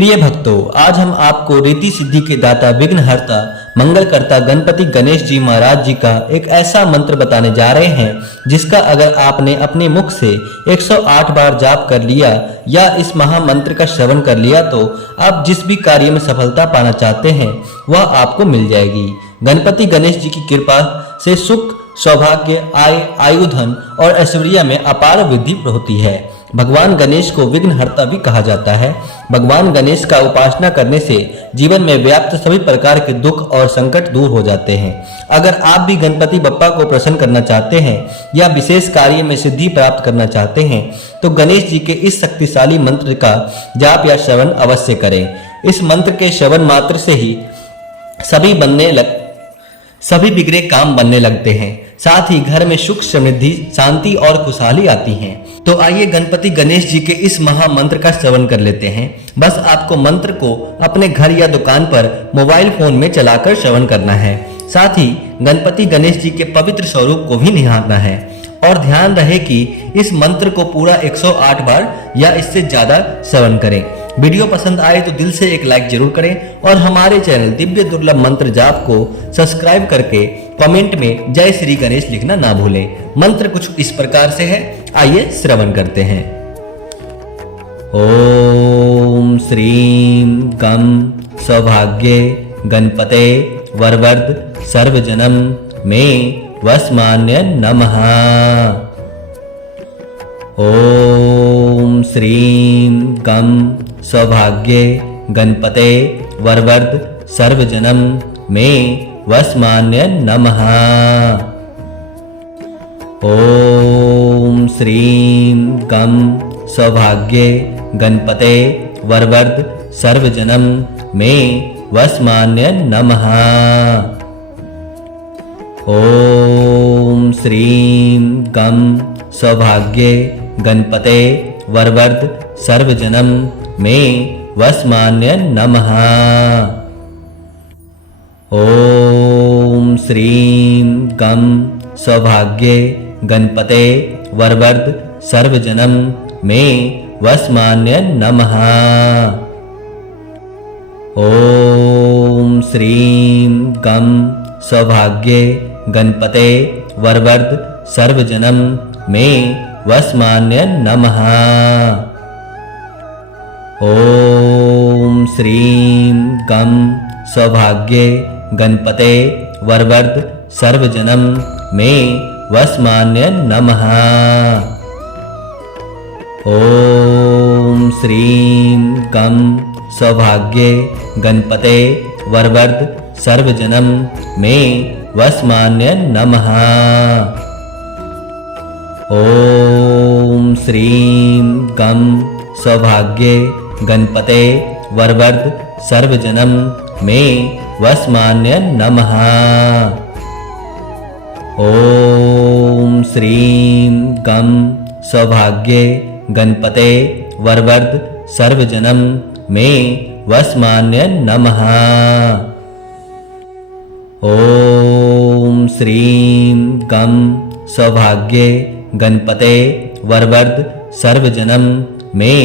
प्रिय भक्तों, आज हम आपको रिद्धि सिद्धि के दाता विघ्नहर्ता मंगलकर्ता गणपति गणेश जी महाराज जी का एक ऐसा मंत्र बताने जा रहे हैं जिसका अगर आपने अपने मुख से 108 बार जाप कर लिया या इस महामंत्र का श्रवण कर लिया तो आप जिस भी कार्य में सफलता पाना चाहते हैं वह आपको मिल जाएगी। गणपति गणेश जी की कृपा से सुख, सौभाग्य, आयुधन और ऐश्वर्य में अपार वृद्धि होती है। भगवान गणेश को विघ्नहर्ता भी कहा जाता है। भगवान गणेश का उपासना करने से जीवन में व्याप्त सभी प्रकार के दुख और संकट दूर हो जाते हैं। अगर आप भी गणपति बप्पा को प्रसन्न करना चाहते हैं या विशेष कार्य में सिद्धि प्राप्त करना चाहते हैं तो गणेश जी के इस शक्तिशाली मंत्र का जाप या श्रवण अवश्य करें। इस मंत्र के श्रवण मात्र से ही सभी बिगड़े काम बनने लगते हैं, साथ ही घर में सुख, समृद्धि, शांति और खुशहाली आती है। तो आइए गणपति गणेश जी के इस महामंत्र का श्रवण कर लेते हैं। बस आपको मंत्र को अपने घर या दुकान पर मोबाइल फोन में चलाकर श्रवण करना है। साथ ही गणपति गणेश जी के पवित्र स्वरूप को भी निहारना है और ध्यान रहे कि इस मंत्र को पूरा 108 बार या इससे ज्यादा श्रवण करें। वीडियो पसंद आए तो दिल से एक लाइक जरूर करें और हमारे चैनल दिव्य दुर्लभ मंत्र जाप को सब्सक्राइब करके कमेंट में जय श्री गणेश लिखना ना भूलें। मंत्र कुछ इस प्रकार से है, आइए श्रवण करते हैं। ओम श्रीम गम सौभाग्ये गणपते वरवर्ध सर्वजनम में वसमान्य नमः। ओम श्रीम गम सौभाग्ये गणपते वरवर्ध सर्वजनम में वसमान्य नमः। ओम श्रीम गम सौभाग्ये गणपते वरवर्ध सर्वजनम में वसमान्य नमः। ओम श्रीम गम सौभाग्ये गणपते वरवर्ध सर्वजनम में वसमान्य नमः। ओम श्रीम गम सौभाग्ये गणपते वरवर्ध सर्वजनम में वसमान्य नमः। ओम श्रीम गम सौभाग्ये गणपते वरवर्ध सर्वजनम में वसमान्य नमः। ओम श्रीम गम सौभाग्ये गणपते वरवर्ध सर्वजनम में वसमान्य नमः। ओम श्रीम गम सौभाग्ये गणपते वरवर्ध सर्वजनम में वसमान्य नमः। ओम श्रीम गम सौभाग्ये गणपते वरवर्ध सर्वजनम में वसमान्य नमः। ओम श्रीम गम सौभाग्ये गणपते वरवर्ध सर्वजनम में वसमान्य नमः। ओम श्रीम गम सौभाग्ये गणपते वरवर्ध सर्वजनम में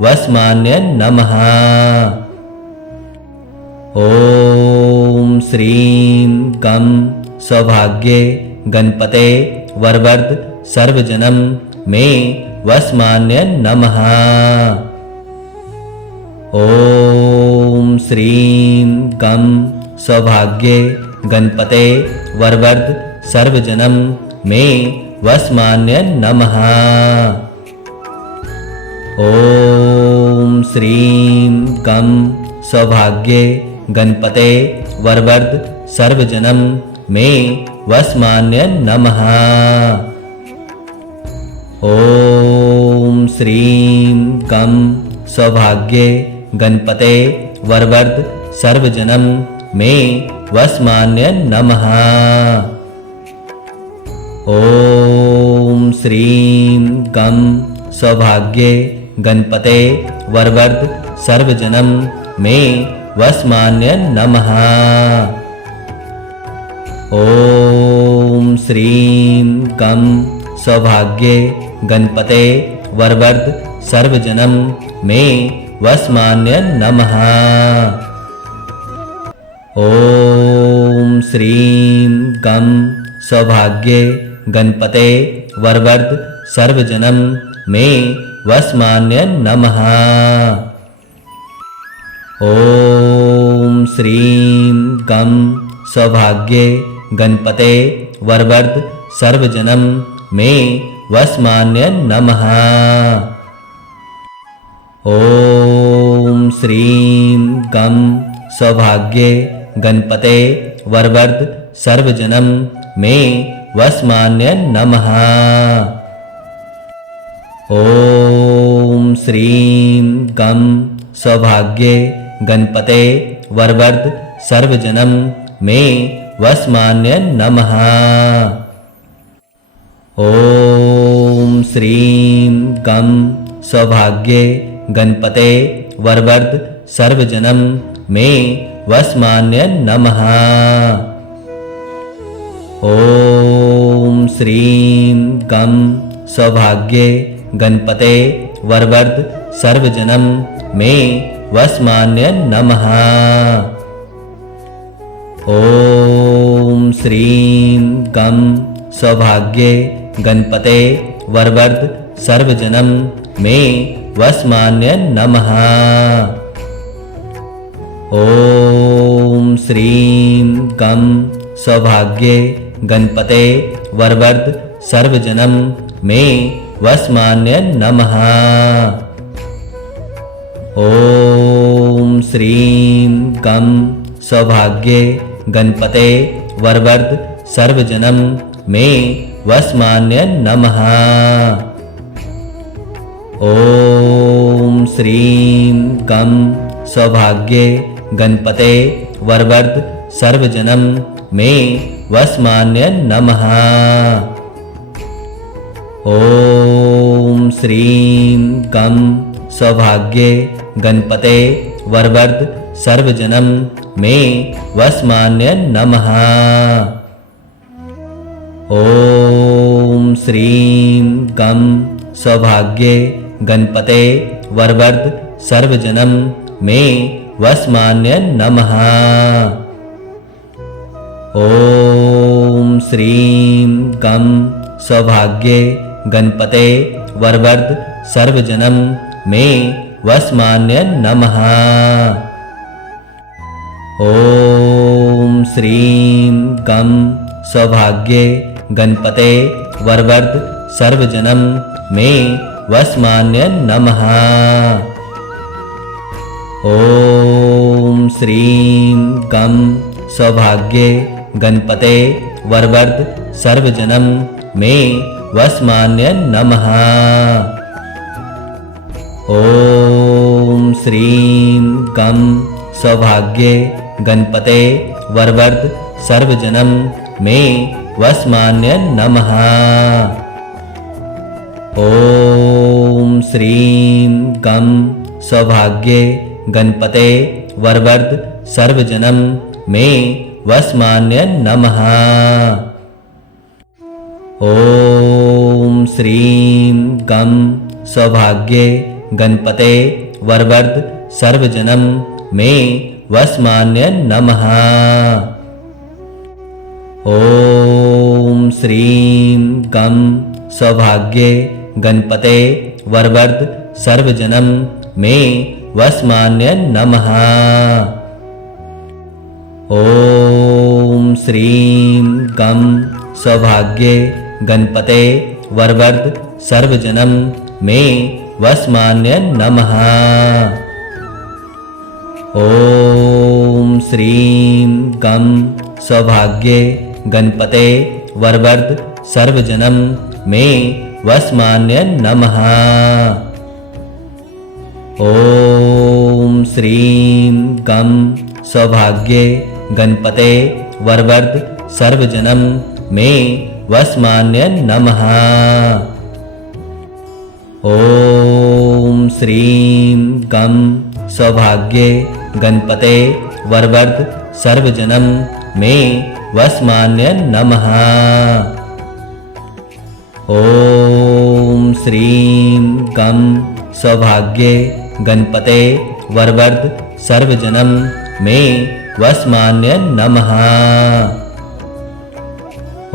वसमान्य नमः। ओम श्रीम गम सौभाग्ये गणपते वरवर्ध सर्वजनम में वसमान्य नमः। ओम श्रीम गम सौभाग्ये गणपते वरवर्ध सर्वजनम में वसमान्य नमः। ओम श्रीम गम सौभाग्ये गणपते वरवर्ध सर्वजनम में वसमान्य नमः। ओम श्रीम गम सौभाग्ये गणपते वरवर्ध सर्वजनम में वसमान्य नमः। ओम श्रीम गम सौभाग्ये गणपते वरवर्ध सर्वजनम में वसमान्य नमः। ओम श्रीम गम सौभाग्ये गणपते वरवर्ध सर्वजनम में वस्मान्य नमः। ओम श्रीं गं सौभाग्ये गणपते वरवर्ध सर्वजनम मे वस्मान्य नमः। ओम श्रीं गं सौभाग्ये गणपते वरवर्ध सर्वजनम मे वस्मान्य नमः। ओम श्रीं गं सौभाग्ये गणपते वरवर्ध सर्वजनम मे वस्मान्य नमः। ओम श्रीं गं सौभाग्ये गणपते वरवर्ध सर्वजनम मे वस्मान्य नमः। ओम श्रीं गं सौभाग्ये गणपते वरवर्ध सर्वजनम मे वस्मान्य नमः। ओम श्रीं गं सौभाग्ये गणपते वरवर्ध सर्वजनम मे वस्मान्य नमः। ओम श्रीं गं सौभाग्ये गणपते वरवर्ध सर्वजनम मे वस्मान्य नमः। ओम श्रीं गं सौभाग्ये गणपते वरवर्ध सर्वजनम मे वस्मान्य नमः। ओम श्रीं गं सौभाग्ये गणपते वरवर्ध सर्वजनम मे वस्मान्य नमः। ओम श्रीं गं सौभाग्ये गणपते वरवर्ध सर्वजनम मे वस्मान्य नमः। ओम श्रीं गं सौभाग्ये गणपते वरवर्ध सर्वजनम मे वस्मान्य नमः। ओम श्रीं गं सौभाग्ये गणपते वरवर्ध सर्वजनम मे वस्मान्य नमः। ओम श्रीं गं सौभाग्ये गणपते वरवर्ध सर्वजनम मे वस्मान्य नमः। ओम श्रीं गं सौभाग्ये गणपते वरवर्ध सर्वजनम मे वस्मान्य नमः। ओम श्रीं गं सौभाग्ये गणपते वरवर्ध सर्वजनम मे वस्मान्य नमः। ओम श्रीं गं सौभाग्ये गणपते वरवर्ध सर्वजनम मे वस्मान्य नमः। ओम श्रीं गं सौभाग्ये गणपते वरवर्ध सर्वजनम मे वस्मान्य नमः। ओम श्रीं गं सौभाग्ये गणपते वरवर्ध सर्वजनम मे वस्मान्य नमः। ओम श्रीं गं सौभाग्ये गणपते वरवर्ध सर्वजनम मे वस्मान्य नमः। ओम श्रीं गं सौभाग्ये गणपते वरवर्ध सर्वजनम मे वस्मान्य नमः। ओम श्रीं गं सौभाग्ये गणपते वरवर्ध सर्वजनम मे वस्मान्य नमः। ओम श्रीं गं सौभाग्ये गणपते वरवर्ध सर्वजनम मे वस्मान्य नमः। ओम श्रीं गं सौभाग्ये गणपते वरवर्ध सर्वजनम मे वस्मान्य नमः। ओम श्रीं गं सौभाग्ये गणपते वरवर्ध सर्वजनम मे वसमान्य नमः।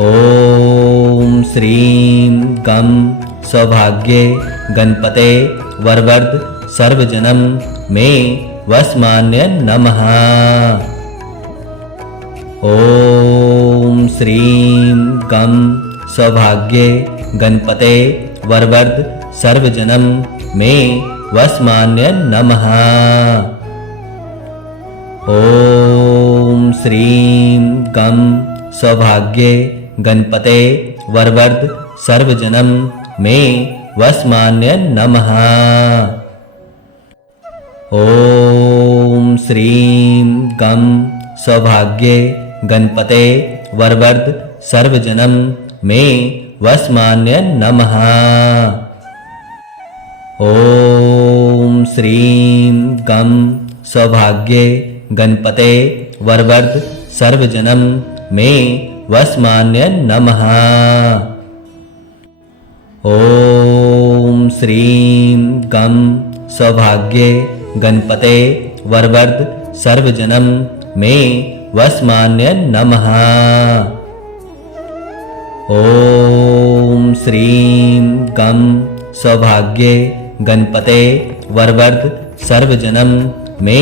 ओम श्रीं गं सौभाग्ये गणपते वरवर्ध सर्वजनम मे वसमान्य नमः। ओम श्रीं गं सौभाग्ये गणपते वरवर्ध सर्वजनम मे वसमान्य नमः। ओम श्रीं गं सौभाग्ये गणपते वरवर्ध सर्वजनम मे वसमान्य नमः। ओम श्रीं गं सौभाग्ये गणपते वरवर्ध सर्वजनम मे वसमान्य नमः। ओम श्रीं गं सौभाग्ये गणपते वरवर्ध सर्वजनम मे वसमान्य नमः। ओम श्रीं गं सौभाग्ये गणपते वरवर्ध सर्वजनम मे वसमान्य नमः। ओम श्रीं गं सौभाग्ये गणपते वरवर्ध सर्वजनम मे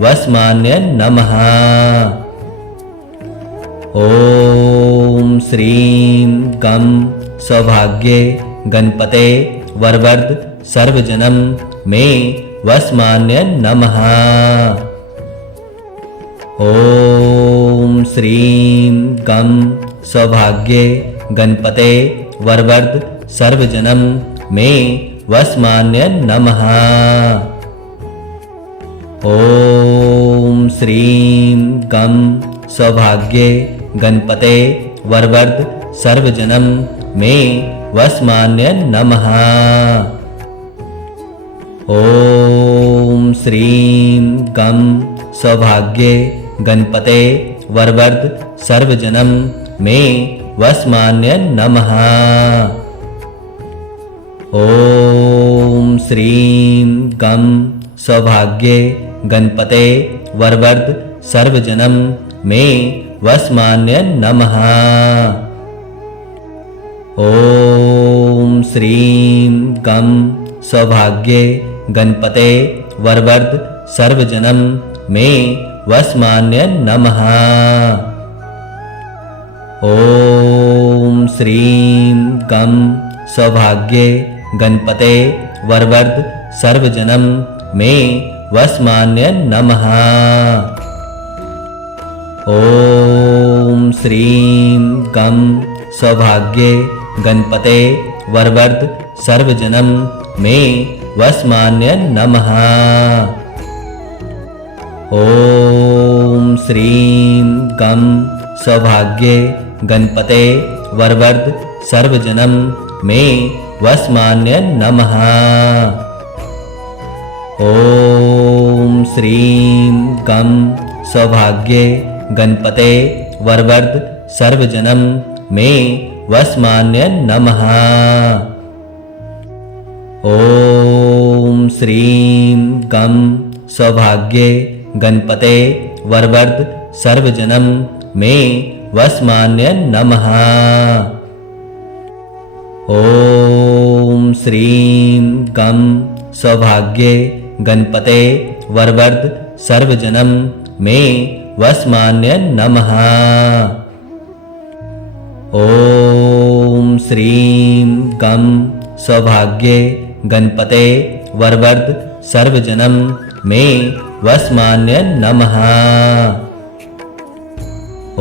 वसमान्य नमः। ओम श्रीं गं सौभाग्ये गणपते वरवर्ध सर्वजनम मे वसमान्य नमः। ओम श्रीं गं सौभाग्ये गणपते वरवर्ध सर्वजनम मे वसमान्य नमः। ओम श्रीं गं सौभाग्ये गणपते वरवर्ध सर्वजनम मे वसमान्य नमः। ओम श्रीं गं सौभाग्ये गणपते वरवर्ध सर्वजनम मे वसमान्य नमः। ओम श्रीं गं सौभाग्ये गणपते वरवर्ध सर्वजनम मे वसमान्य नमः। ओम श्रीं गं सौभाग्ये गणपते वरवर्ध सर्वजनम मे वसमान्य नमः। ओम श्रीं गं सौभाग्ये गणपते वरवर्ध सर्वजनम मे वसमान्य नमः। ओम श्रीं गं सौभाग्ये गणपते वरवर्ध सर्वजनम मे वसमान्य नमः। ओम श्रीं गं सौभाग्ये गणपते वरवर्ध सर्वजनम मे वसमान्य नमः। ओम श्रीं गं सौभाग्ये गणपते वरवर्ध सर्वजनम मे वसमान्य नमः। ओम श्रीं गं सौभाग्ये गणपते वरवर्ध सर्वजनम मे वसमान्य नमः। ओम श्रीं गं सौभाग्ये गणपते वरवर्ध सर्वजनम मे वसमान्य नमः। ओम श्रीं गं सौभाग्ये गणपते वरवर्ध सर्वजनम मे वसमान्य नमः।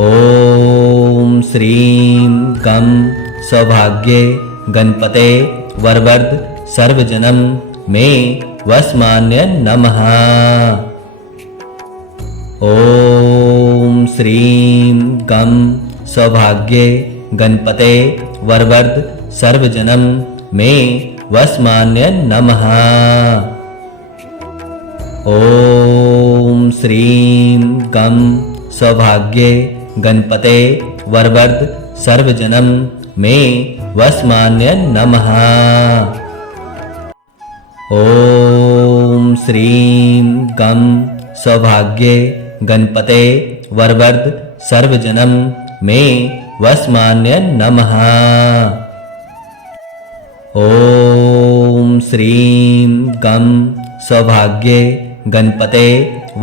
ओम श्रीं गं सौभाग्ये गणपते वरवर्ध सर्वजनम मे वसमान्य नमः। ओम श्रीं गं सौभाग्ये गणपते वरवर्ध सर्वजनम मे वसमान्य नमः। ओम श्रीं गं सौभाग्ये गणपते वरवर्ध सर्वजनम मे वसमान्य नमः। ओम श्रीं गं सौभाग्ये गणपते वरवर्ध सर्वजनम मे वस्मान्य नमः। ओम श्रीं गं सौभाग्ये गणपते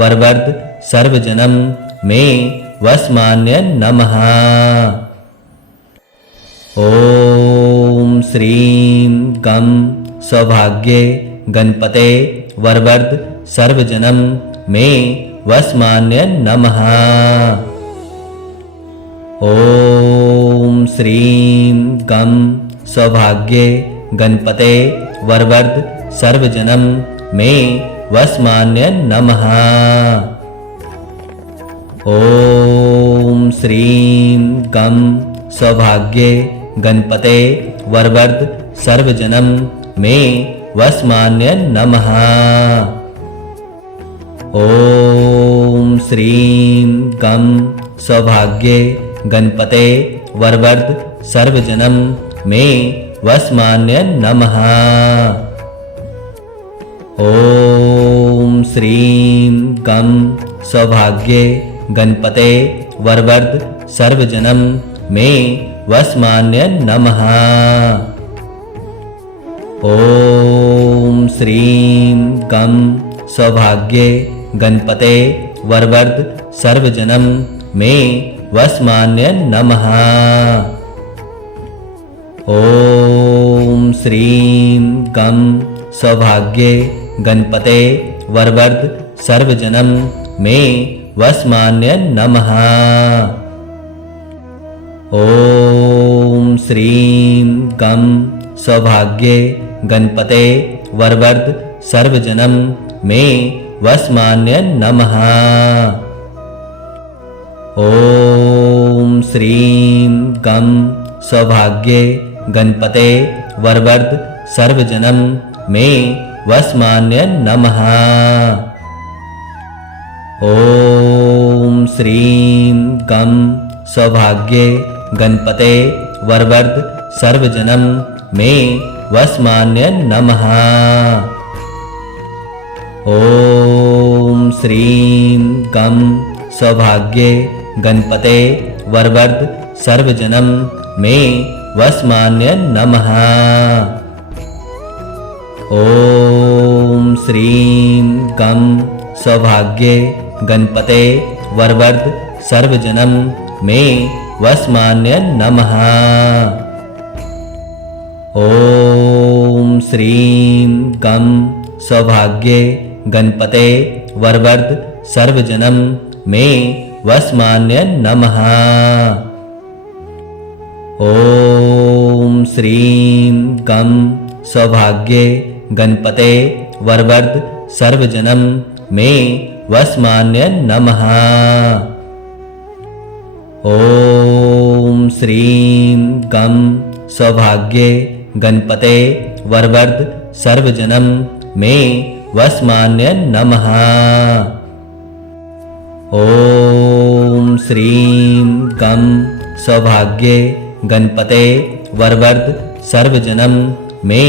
वरवर्ध सर्वजनम मे वस्मान्य नमः। ओम श्रीं गं सौभाग्ये गणपते वरवर्ध सर्वजनम मे वस्मान्य नमः। ओम श्रीं गं सौभाग्ये गणपते वरवर्ध सर्वजनम मे वस्मान्य नमः। ओम श्रीं गं सौभाग्ये गणपते वरवर्ध सर्वजनम मे वस्मान्य नमः। ओम श्रीं गं सौभाग्ये गणपते वरवर्ध सर्वजनम मे वस्मान्य नमः। ओम श्रीं गं सौभाग्ये गणपते वरवर्ध सर्वजनम मे वस्मान्य नमः। ओम श्रीं गं सौभाग्ये गणपते वरवर्ध सर्वजनम मे वस्मान्य नमः। ओम श्रीं गं सौभाग्ये गणपते वरवर्ध सर्वजनम मे वस्मान्य नमः। ओम श्रीं गं सौभाग्ये गणपते वरवर्ध सर्वजनम मे वस्मान्य नमः। ओम श्रीं गं सौभाग्ये गणपते वरवर्ध सर्वजनम मे वस्मान्य नमः। ओम श्रीं गं सौभाग्ये गणपते वरवर्ध सर्वजनम मे वस्मान्य नमः। ओम श्रीं गं सौभाग्ये गणपते वरवर्ध सर्वजनम मे वस्मान्य नमः। ओम श्रीं गं सौभाग्ये गणपते वरवर्ध सर्वजनम मे वस्मान्य नमः। ओम श्रीं गं सौभाग्ये गणपते वरवर्ध सर्वजनम मे वस्मान्य नमः। ओम श्रीं गं सौभाग्ये गणपते वरवर्ध सर्वजनम मे वस्मान्य नमः। ओम श्रीं गं सौभाग्ये गणपते वरवर्ध सर्वजनम मे वस्मान्य नमः। ओम श्रीं गं सौभाग्ये गणपते वरवर्ध सर्वजनम मे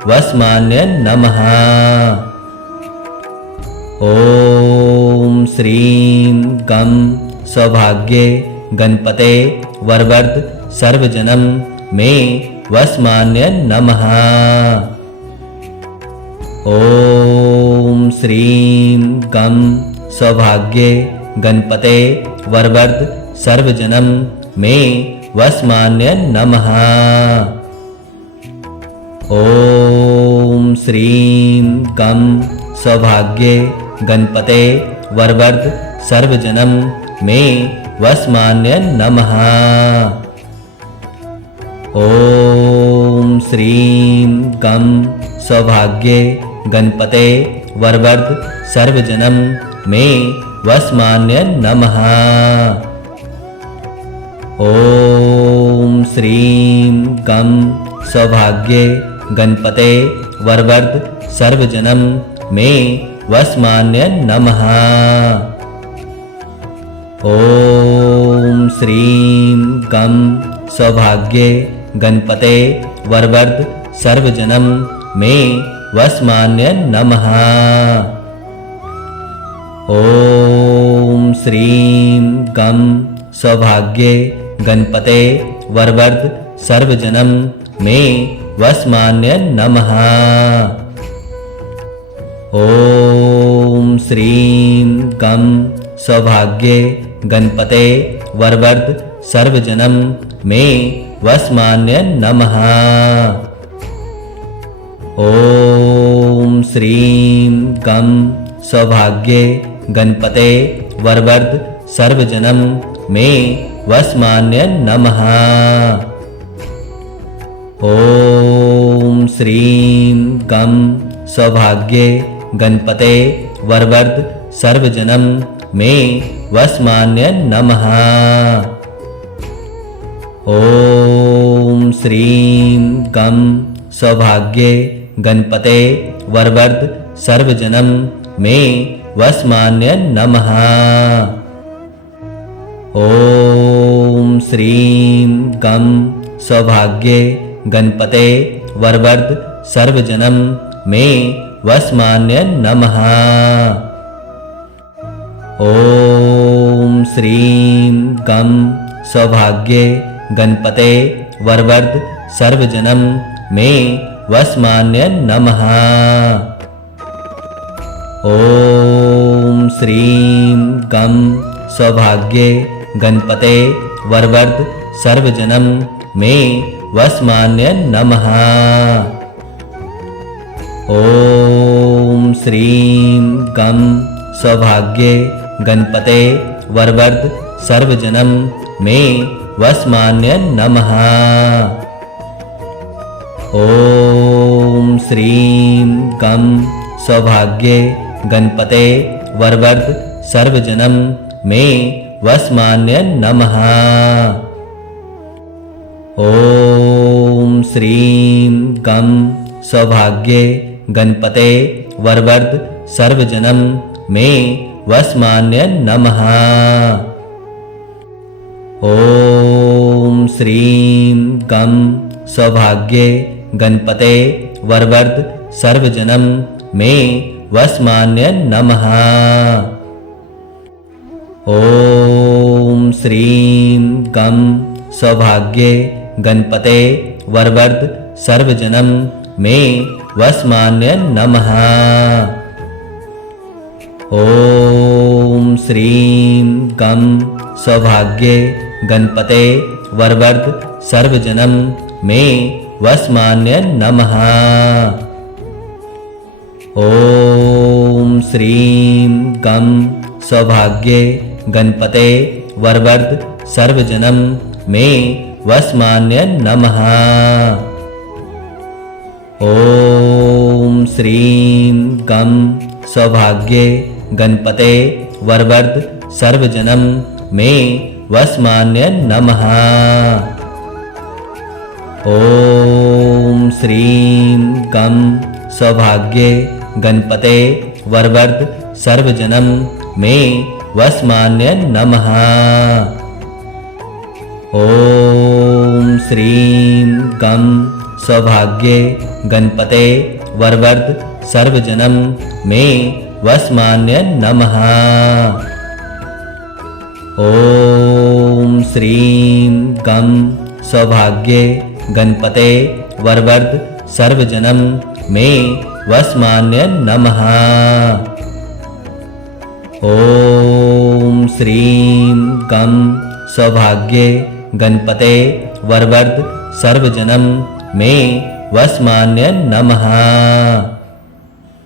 वस्मान्य नमः। ओम श्रीं गं सौभाग्ये गणपते वरवर्ध सर्वजनम मे वस्मान्य नमः। ओम श्रीं गं सौभाग्ये गणपते वरवर्ध सर्वजनम मे वस्मान्य नमः। ओम श्रीं गं सौभाग्ये गणपते वरवर्ध सर्वजनम मे वस्मान्य नमः। ओम श्रीं गं सौभाग्ये गणपते वरवर्ध सर्वजनम मे वस्मान्य नमः। ओम श्रीं गं सौभाग्ये गणपते वरवर्ध सर्वजनम मे वस्मान्य नमः। ओम श्रीं गं सौभाग्ये गणपते वरवर्ध सर्वजनम मे वस्मान्य नमः। ओम श्रीं गं सौभाग्ये गणपते वरवर्ध सर्वजनम मे वस्मान्य नमः। ओम श्रीं गं सौभाग्ये गणपते वरवर्ध सर्वजनम मे वस्मान्य नमः। ओम श्रीं गं सौभाग्ये गणपते वरवर्ध सर्वजनम मे वस्मान्य नमः। ओम श्रीं गं सौभाग्ये गणपते वरवर्ध सर्वजनम मे वस्मान्य नमः। ओम श्रीं गं सौभाग्ये गणपते वरवर्ध सर्वजनम मे वस्मान्य नमः। ओम श्रीं गं सौभाग्ये गणपते वरवर्ध सर्वजनम मे वस्मान्य नमः। ओम श्रीं गं सौभाग्ये गणपते वरवर्ध सर्वजनम मे वस्मान्य नमः। ओम श्रीं गं सौभाग्ये गणपते वरवर्ध सर्वजनम मे वस्मान्य नमः। ओम श्रीं गं सौभाग्ये गणपते वरवर्ध सर्वजनम मे वस्मान्य नमः। ओम श्रीं गं सौभाग्ये गणपते वरवर्ध सर्वजनम मे वस्मान्य नमः। ओम श्रीं गं सौभाग्ये गणपते वरवर्ध सर्वजनम मे वस्मान्य नमः। ओम श्रीं गं सौभाग्ये गणपते वरवर्ध सर्वजनम मे वस्मान्य नमः। ओम श्रीं गं सौभाग्ये गणपते वरवर्ध सर्वजनम मे वस्मान्य नमः। ओम श्रीं गं सौभाग्ये गणपते वरवर्ध सर्वजनम मे वस्मान्य नमः। ओम श्रीं गं सौभाग्ये गणपते वरवर्ध सर्वजनम मे वस्मान्य नमः। ओम श्रीं गं सौभाग्ये गणपते वरवर्ध सर्वजनम मे वस्मान्य नमः। ओम श्रीं गं सौभाग्ये गणपते वरवर्ध सर्वजनम मे वस्मान्य नमः। ओम श्रीं गं सौभाग्ये गणपते वरवर्ध सर्वजनम मे वस्मान्य नमः। ओम श्रीं गं सौभाग्ये गणपते वरवर्ध सर्वजनम मे वस्मान्य नमः। ओम श्रीं गं सौभाग्ये गणपते वरवर्ध सर्वजनम मे वस्मान्य नमः।